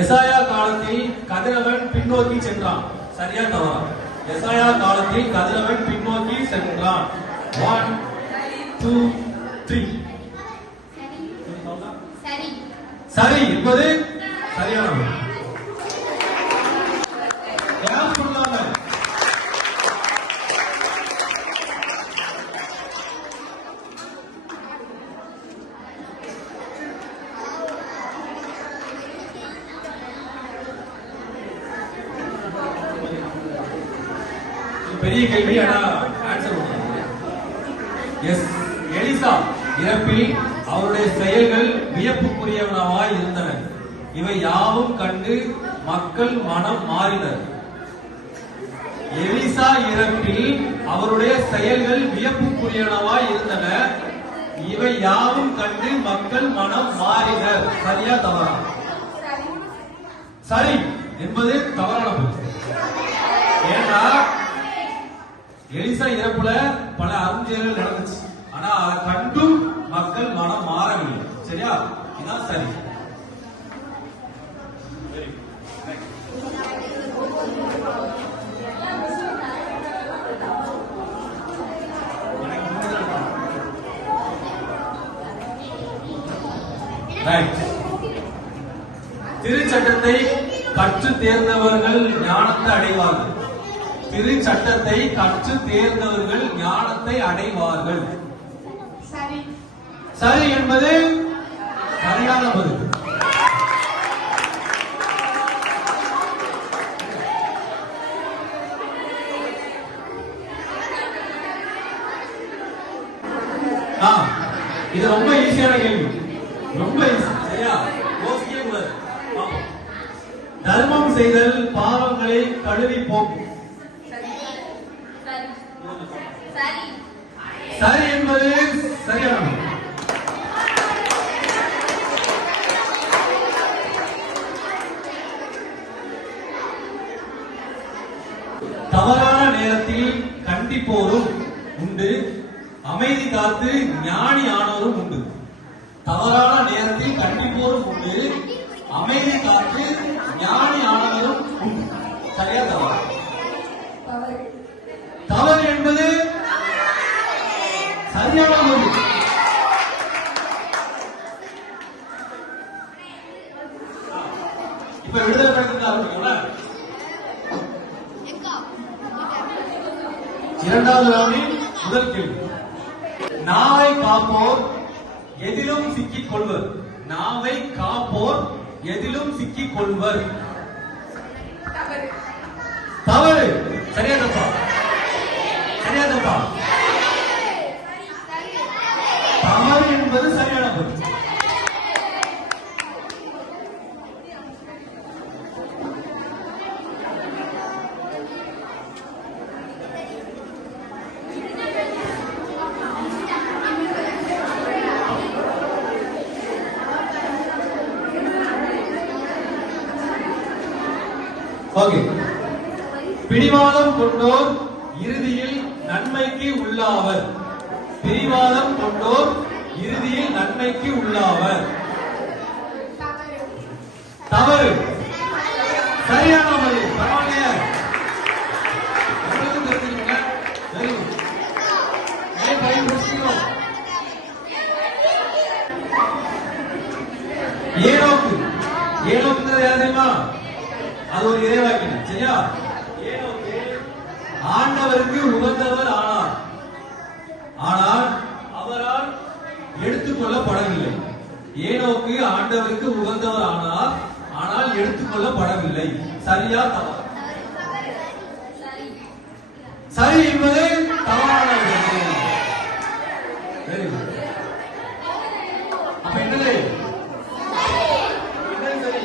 எசாயா காலத்தில் கதிரவன் பின்னோக்கி சென்றான். சரியா தவறா எசாயா காலத்தில் கதிரவன் பின்னோக்கி சென்றான். ஒன் டூ த்ரீ சரி. சரி என்பது சரியானது யார் சொல்லாம இது பெரிய கேள்வி ஆனா ஆன்சர் எஸ் எலிசா இறப்பில் அவருடைய செயல்கள் வியப்புக்குரியவனவாய் இருந்தன. இவை யாவும் கண்டு மக்கள் மனம் மாறினர். எலிசா இறப்பில் அவருடைய செயல்கள் வியப்புக்குரியனவாய் இருந்தன. இவை யாவும் கண்டு மக்கள் மனம் மாறினர். சரியா தவறா? சரி என்பது தவறான பதில். ஏன்னா எலிசா இறப்புல பல அறிஞர்கள் நடந்துச்சு. ஆனா அதை கண்டும் மக்கள் மனம் மாறவில்லை. சரியா? இதான் சரி. திருச்சட்டத்தை கற்று தேர்ந்தவர்கள் ஞானத்தை அடைவார்கள். திருச்சட்டத்தை கற்று தேர்ந்தவர்கள் ஞானத்தை அடைவார்கள். சரி. சரி என்பது சரியான பதில். இது ரொம்ப ஈஸியான கேள்வி. ரொம்ப ஈஸி சரியா? யோசிக்கவே கூடாது பார்ப்போம். தர்மம் செய்தல் பாவங்களை கழுவி போக்கும் சரி சரி என்பது சரியான தவறான நேரத்தில் கண்டிப்போரும் உண்டு அமைதி காத்து ஞானி ஆனோரும் உண்டு. தவறான நேரத்தில் கண்டிப்போரும் உண்டு அமைதி காத்து ஞானி ஆனவரும் உண்டு சரியா தவறா தவறு என்பது சரியான மொழி இப்ப விடுதலை பயணத்துக்கு ஆரம்பிக்கல இரண்டாவது ராமின் முதல் கேள்வி நாவை காப்போர் எதிலும் சிக்கிக் கொள்வர். நாவை காப்போர் எதிலும் சிக்கிக் கொள்வர். தவறு. சரியா தப்பா? சரியா தப்பா? தவறு என்பது சரியான பதில் ஓகே பிடிவாதம் கொண்டோர் இறுதியில் நன்மைக்கு உள்ளாவர். பிடிவாதம் கொண்டோர் இறுதியில் நன்மைக்கு உள்ளாவர். தவறு. சரியான பதில் பரவாயில்லையா. உங்களுக்கும் தெரிஞ்சுக்கங்க. வெரி குட் நிறைய டைம் முடிச்சுக்கணும் ஏனோக்கு ஏனோக்குங்கிறது யார் தெரியுமா? அது ஒரு இறைவாக்கினர் சரியா? ஆண்டவருக்கு உகந்தவர் ஆனார். ஆனால் அவரால் எடுத்துக்கொள்ளப்படவில்லை. ஏனோக்கு ஆண்டவருக்கு உகந்தவர் ஆனார் ஆனால் எடுத்துக்கொள்ளப்படவில்லை. சரியா தவறு? சரி என்பது தவறான விஷயம். Very good. அப்ப என்னது என்னது சரி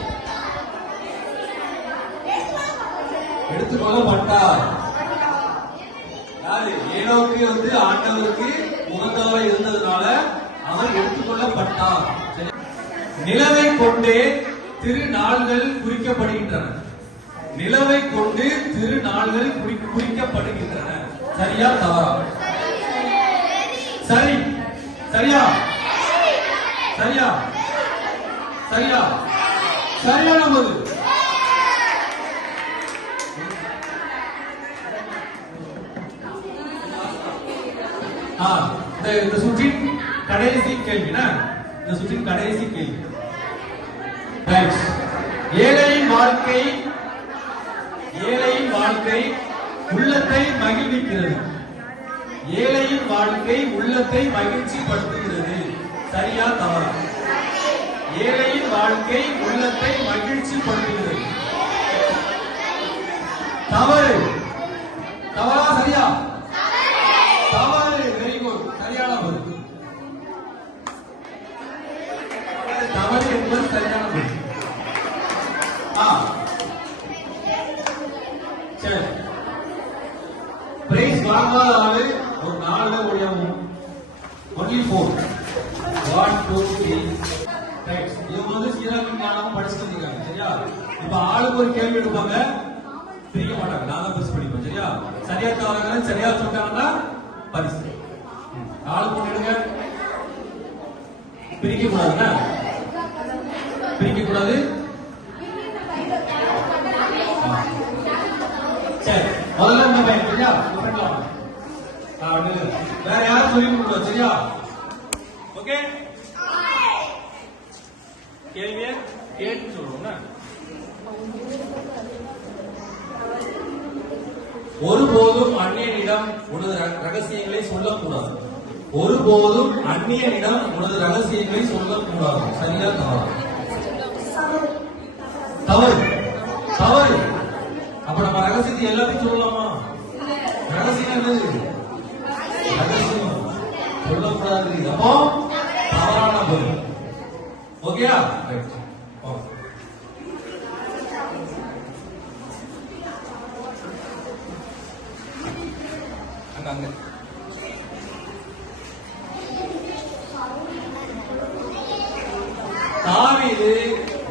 மாட்டார். யாரு? ஏனோக்கு வந்து ஆண்டவருக்கு உகந்தவராய் இருந்ததுனால அவர் எடுத்துக்கொள்ளப்பட்டார். நிலவை கொண்டே திருநாள்கள் குறிக்கப்படுகின்றன. நிலவை கொண்டு திருநாள்கள் குறிக்கப்படுகின்றன. சரியா தவறா? சரி. சரியா? சரியா? சரியா? சரியான பதில். இந்த இந்த சுற்றின் கடைசி கேள்வினா இந்த சுற்றின் கடைசி கேள்வி. ஏழையின் வாழ்க்கை ஏழையின் வாழ்க்கை உள்ளத்தை மகிழ்விக்கிறது. ஏழையின் வாழ்க்கை உள்ளத்தை மகிழ்ச்சிப்படுத்துகிறது. சரியா தவறா? ஏழையின் வாழ்க்கை உள்ளத்தை மகிழ்ச்சிப்படுத்துகிறது. தவறு சரியா தவறு வெரி குட் சரியான பதில் தவறு என்பது சரியான பதில் ஆ சரி பிரைஸ் வாங்காத ஆளு ஒரு நாலுல ஓடியாவும் only four one two three right இவங்க வந்து சீராக ஞானமும் படிச்சுட்டு இருக்காங்க சரியா இப்ப ஆளுக்கு ஒரு கேள்வி எடுப்பாங்க பிரிக்க மாட்டாங்க. நான் தான் பரிசு படிப்பேன் சரியா? சரியா தவறாங்க சரியா சொல்லிட்டாங்கன்னா பரிசு. ம். ஆளுக்கு ஒன்று எடுங்க. பிரிக்க கூடாதுன்னா பிரிக்க கூடாது சரி. முதல்ல இந்த பையன் சரியா? உங்க வேற யாரும் சொல்லி கொடுக்கூடாது சரியா? ஓகே? கேள்விய கேட்டு ஒருபோதும் அந்நியனிடம் உனது ர- ரகசியங்களை சொல்லக்கூடாது. ஒருபோதும் அந்நியனிடம் உனது ரகசியங்களை சொல்லக்கூடாது. சரியா? தவறு. தவறு. தவறு. அப்ப நம்ம ரகசியத்தை எல்லாத்தையும் சொல்லலாமா? ரகசியம் என்னது? ரகசியம். சொல்லக்கூடாது. அப்போ தவறான பதில். ஓகேயா? ரைட் தாவீது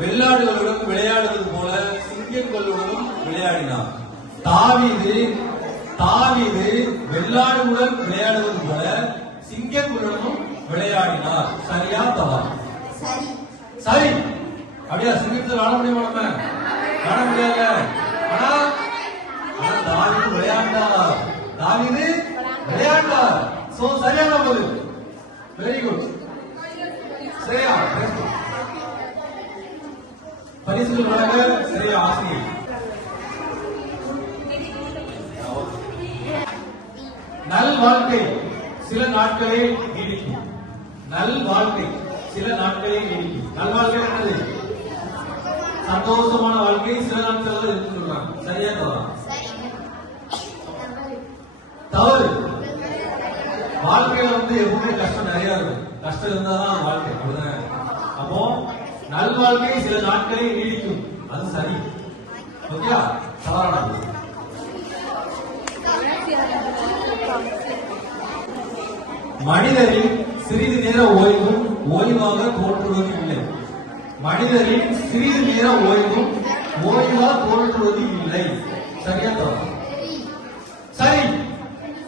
வெள்ளாடுகளுடன் விளையாடுவது போல சிங்கங்களுடனும் விளையாடினார். தாவீது தாவீது வெள்ளாடுகளுடன் விளையாடுவது போல சிங்கங்களுடனும் விளையாடினார். சரியா தவறா? சரி. அப்படியா சிங்கத்தை வாழ முடியுமா நம்ம? வாழ முடியாது? ஆனா ஆனா தாவீது விளையாண்டார். தாவீது விளையாண்டார். சோ சரியான பதில். வெரி குட் சரியா? பரிசுகள் வழங்க சரியா ஆசிரியர். நல் வாழ்க்கை சில நாட்களே நீடிக்கும். நல் வாழ்க்கை சில நாட்களே நீடிக்கும். நல் வாழ்க்கை என்னது? சந்தோஷமான வாழ்க்கை சில நாட்கள் இருக்கு சொல்றாங்க. சரியா தவறா? தவறு. வாழ்க்கையில வந்து எப்பவுமே கஷ்டம் நிறைய இருக்கும். கஷ்டம் இருந்தாதான் வாழ்க்கை. அப்படிதானே நல்வாழ்க்கை சில நாட்களே நீடிக்கும். அது சரி. ஓகேயா? தவறானது மனிதரின் சிறிது நேர ஓய்வும் ஓய்வாக தோன்றுவது இல்லை மனிதரின் சிறிது நேர ஓய்வும் ஓய்வாக தோன்றுவது இல்லை சரியா சரி.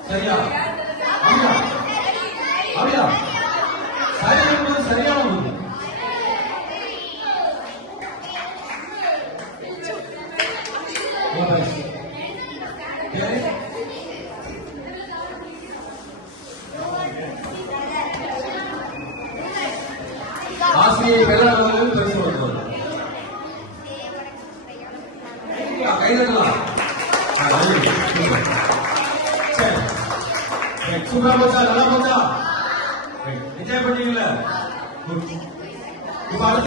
சரியா அப்படியா அப்படியா சரி என்பது சரியான ஒன்று Okay. ஆசிரியை வெள்ளாடுவதில் பரிசு கொடுத்தவர் சரி. சூப்பரா போச்சா? நல்லா போச்சா? என்ஜாய் பண்ணீங்களா